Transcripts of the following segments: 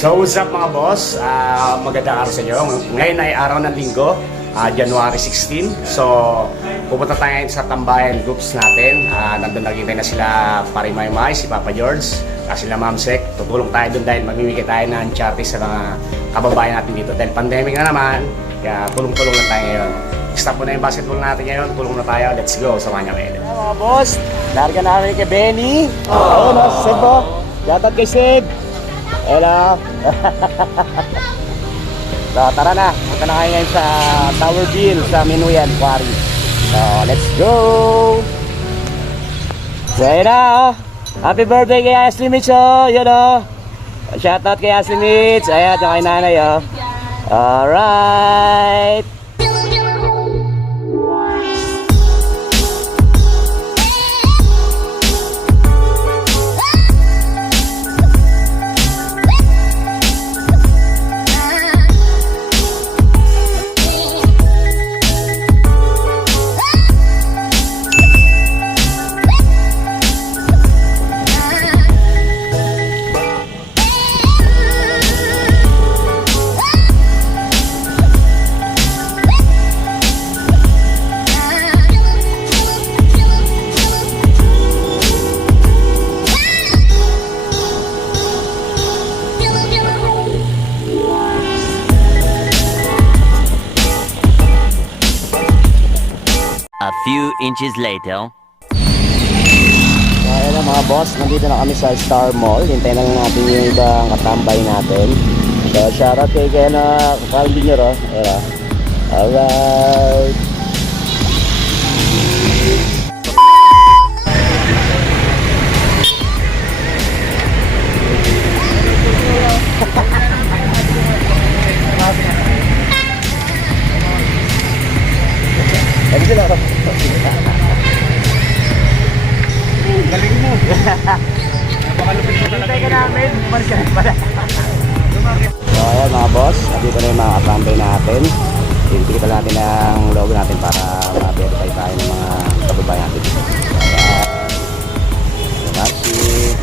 So what's up mga boss, magandang araw sa inyo. Ngayon ay araw ng linggo, January 16. So pupunta tayo ngayon sa tambayan groups natin. Nandun nakita na sila Pari Maymay, si Papa George, sila Ma'am Sek. Tutulong tayo dun dahil mamimigay tayo ng charity sa mga kababayan natin dito. Dahil pandemic na naman, kaya tulong-tulong lang tayo ngayon. Stop mo na yung basketball natin ngayon, tulong na tayo, let's go, samahan nyo ngayon. Mga boss, larga namin kay Benny. Ayun o, si Seb po. Shoutout kay Seb. Hello. So tara na, punta na kayo ngayon sa Tower Bill sa Minuyan Quarry. Let's go. So ayun na oh. Happy birthday kay Ashley Mitch oh. Yun oh. Shoutout kay Ashley Mitch. Ayan, ito kay nanay oh. Alright. A few inches later. Ayan na mga boss, nandito na kami sa Star Mall. Hintayin na lang natin yung ibang katambay natin. So shoutout kay Carl Jr. oh. Ayan oh. Alright. Ano sila ako? Galing mo. Hintay ka namin. Mansyan pala. So ayan mga boss, dito na yung mga katambay natin. Pinipilitan natin ang logo natin para ma-verify tayo ng mga katubay natin. That's it.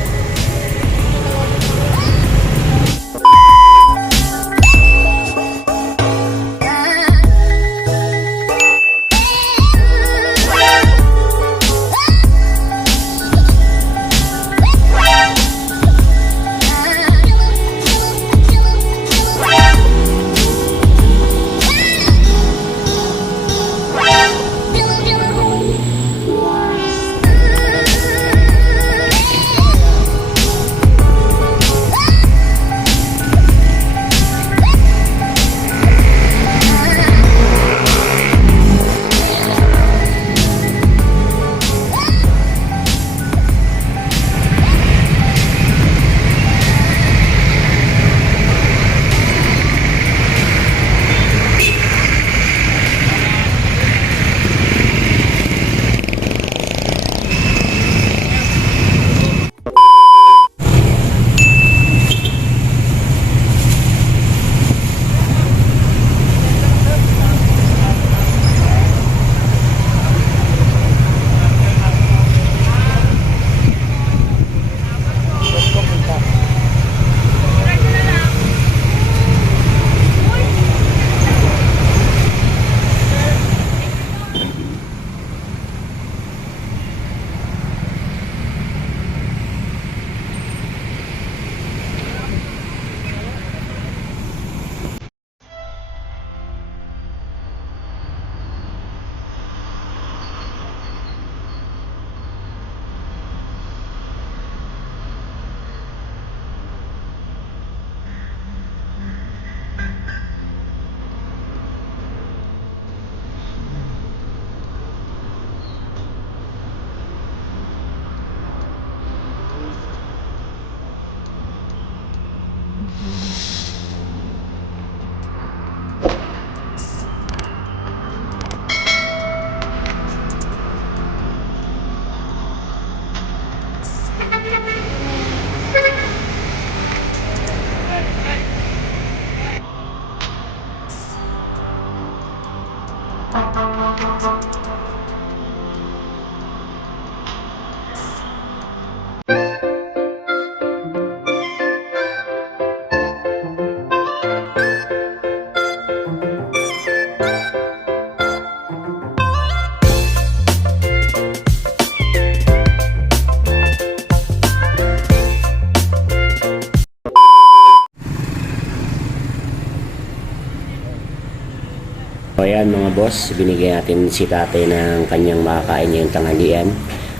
So ayan mga boss, binigyan natin si tatay ng kanyang makakain ngayong tanghalian.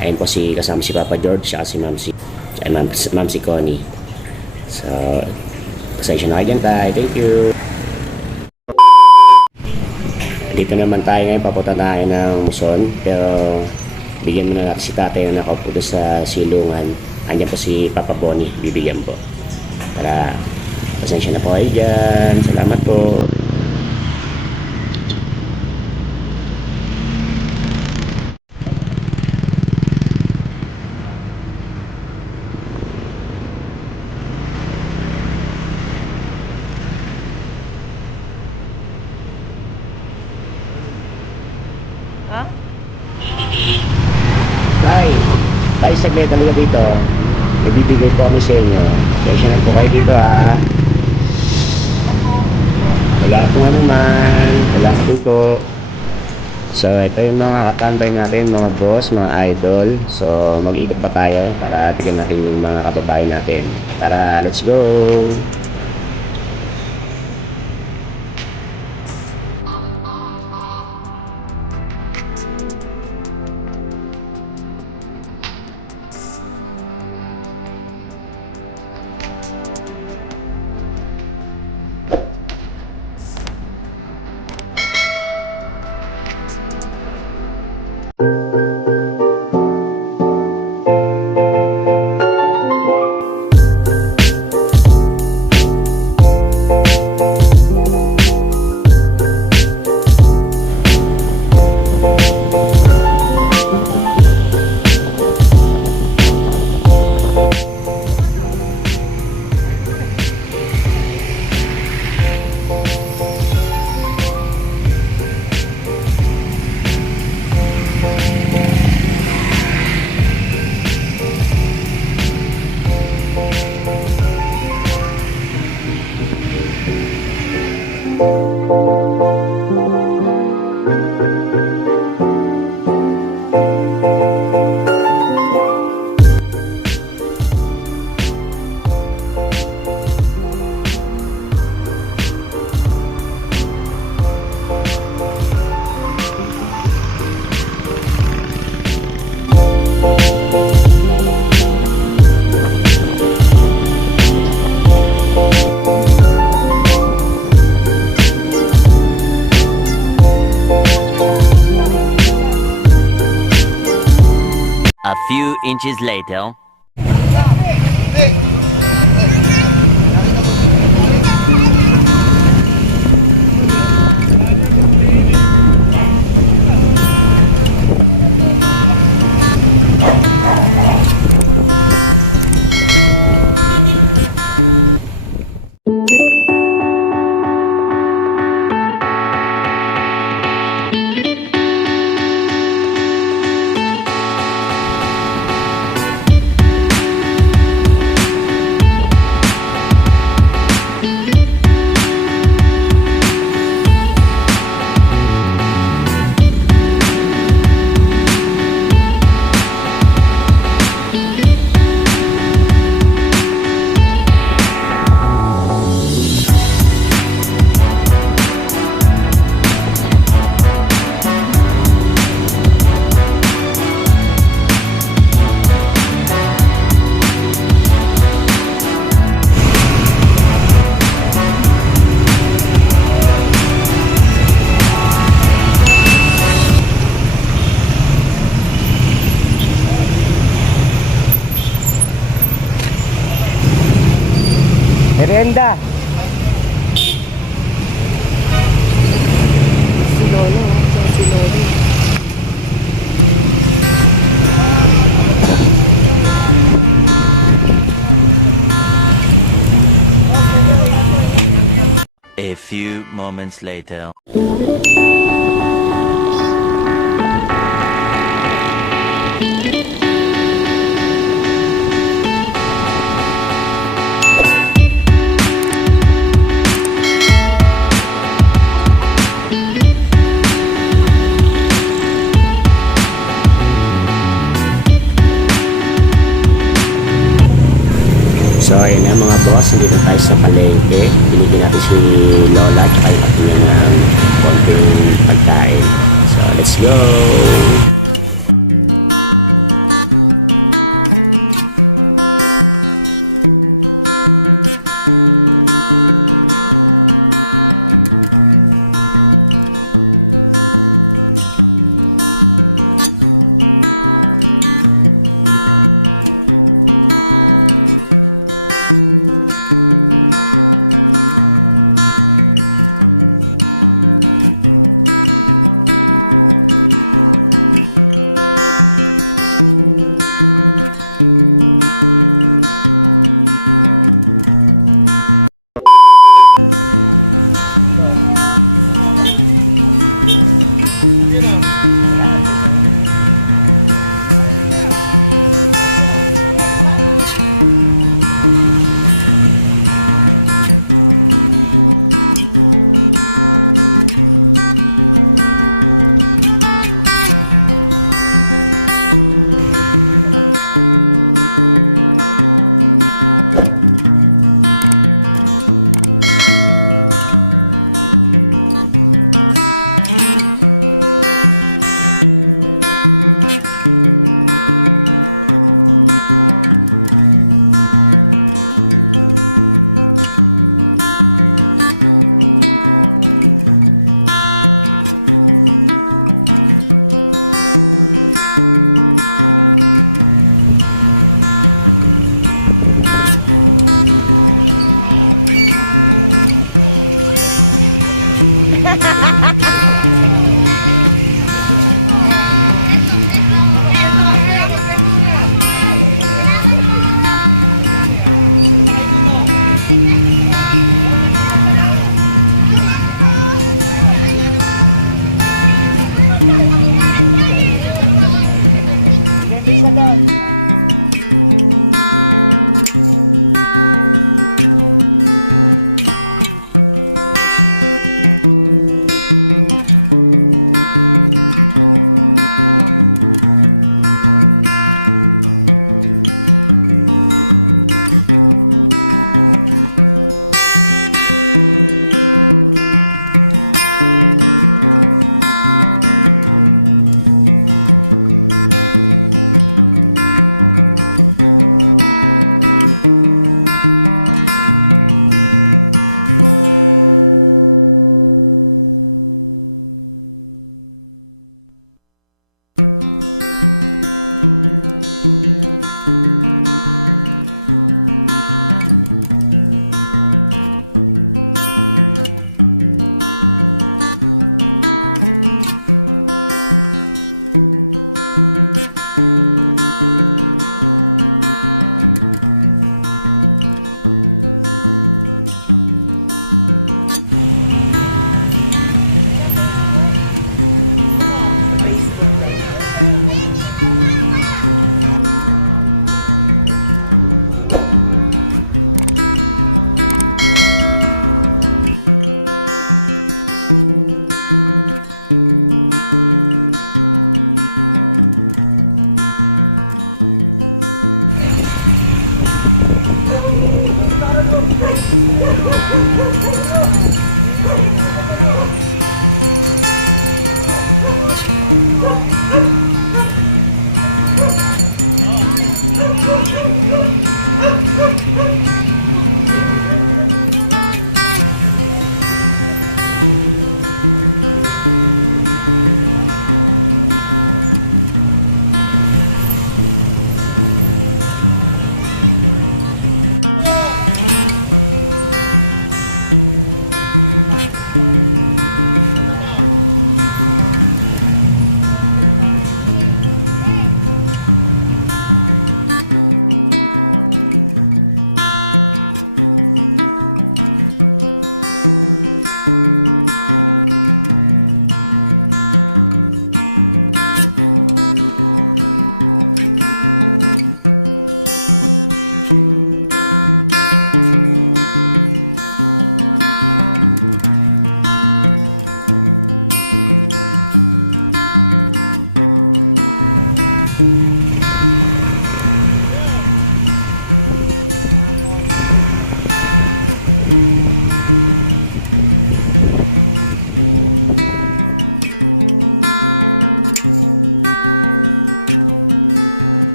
Ayan po si kasama si Papa George at si Ma'am si Connie. So, pasensya na kayo dyan tayo. Thank you. Dito naman tayo ngayon, papunta tayo ng Muson. Pero bigyan muna natin si tatay na nakaupo doon sa silungan. Andiyan po si Papa Bonnie, bibigyan po. Tara, pasensya na po kayo dyan. Salamat po. Ha? Tayo saglit talaga dito. Ibibigay po kami sa inyo. Pasensya na po kayo dito ha. Wala po nga naman. Wala po. So ito yung mga katambay natin, mga boss, mga idol. So mag-ikot pa tayo para tignan natin yung mga kababayan natin. Tara, let's go! A few inches later. Merienda. Si Lolo. Si Lolo. A few moments later. So ayun na mga boss, dito tayo sa palengke. Binigyan natin si